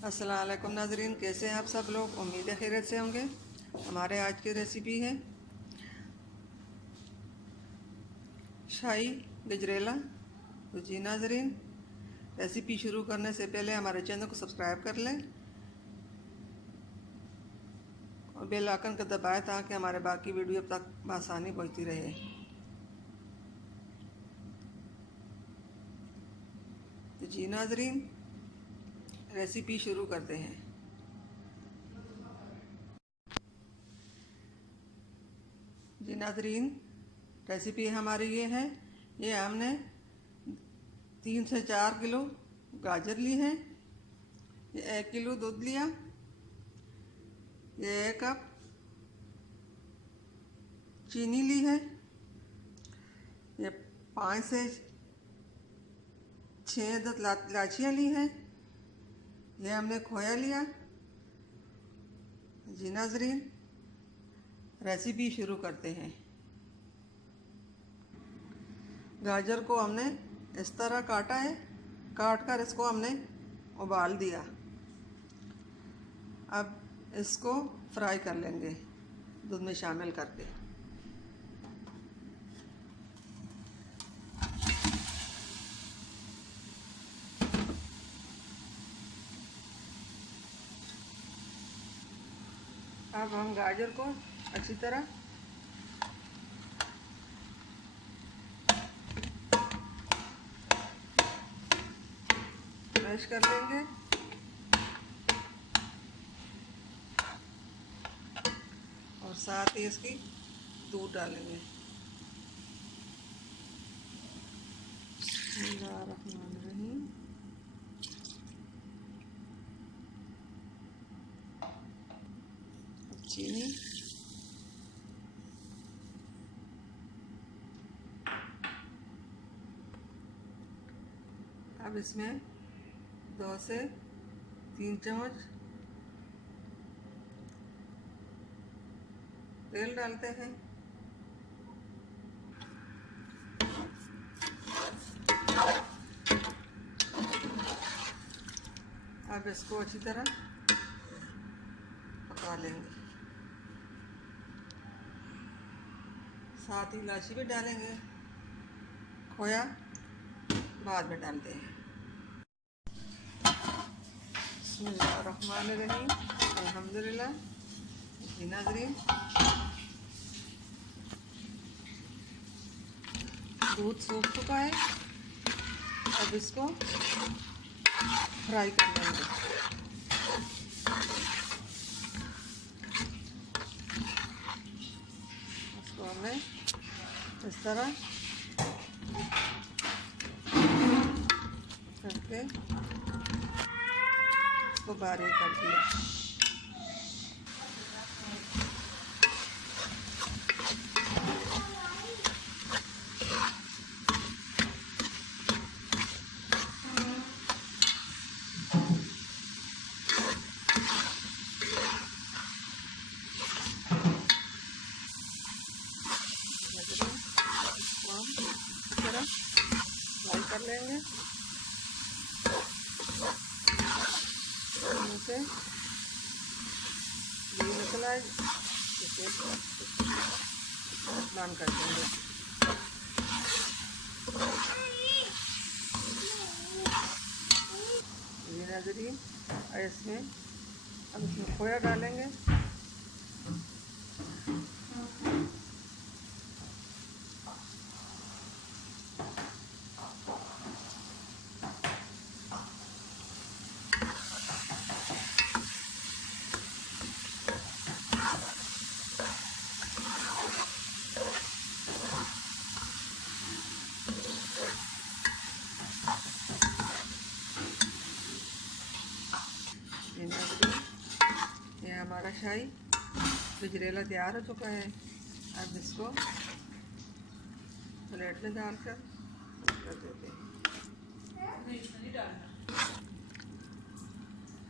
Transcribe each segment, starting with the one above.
अस्सलाम वालेकुम नाजरीन, कैसे हैं आप सब लोग। उम्मीद है खैरियत से होंगे। हमारे आज की रेसिपी है शाही गजरेला। तो जी नाजरीन, रेसिपी शुरू करने से पहले हमारे चैनल को सब्सक्राइब कर लें और बेल आइकन को दबाएं ताकि हमारे बाकी वीडियो तक आसानी पहुंचती रहे। तो जी नाजरीन, रेसिपी शुरू करते हैं। जी नाजरीन, रेसिपी हमारी ये है। ये हमने 3 से 4 किलो गाजर ली है, ये 1 किलो दूध लिया, ये 1 कप चीनी ली है, ये 5 से 6 अदद इलायचियाँ ली हैं, ये हमने खोया लिया। जी नाजरीन, रेसिपी शुरू करते हैं। गाजर को हमने इस तरह काटा है, काट कर इसको हमने उबाल दिया। अब इसको फ्राई कर लेंगे दूध में शामिल करके। अब हम गाजर को अच्छी तरह मैश कर लेंगे और साथ ही इसकी दूध डालेंगे। बिस्मिल्लाहिर्रहमानिर्रहीम। चीनी, अब इसमें 2 से 3 चम्मच तेल डालते हैं। अब इसको अच्छी तरह पका लेंगे, साथ ही इलायची भी डालेंगे, खोया बाद में डालते हैं। बिस्मिल्लाहिर्रहमानिर्रहीम, अल्हम्दुलिल्लाह। जी नाज़रीन, दूध सूख चुका है, अब इसको फ्राई कर लेंगे। इसको हमने इस तरह करके इसको बारीक कर दिया। तरह फ्राई कर लेंगे, इसे घी निकल आए इसे बंद कर देंगे। ये नाज़रीन, इसमें अब इसमें खोया डालेंगे। ये हमारा शाही गजरेला तैयार हो चुका है। अब इसको प्लेट में डालकर कर देते हैं।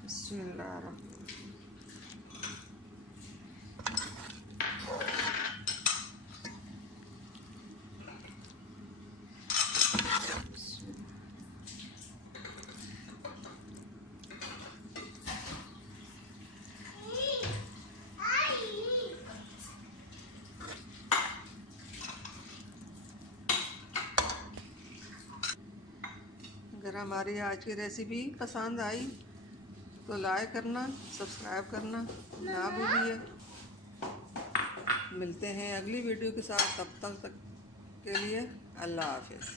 बिस्मिल्लाहिर्रहमानिर्रहीम। अगर हमारी आज की रेसिपी पसंद आई तो लाइक करना, सब्सक्राइब करना ना भूलिए। मिलते हैं अगली वीडियो के साथ, तब तक के लिए अल्लाह हाफिज़।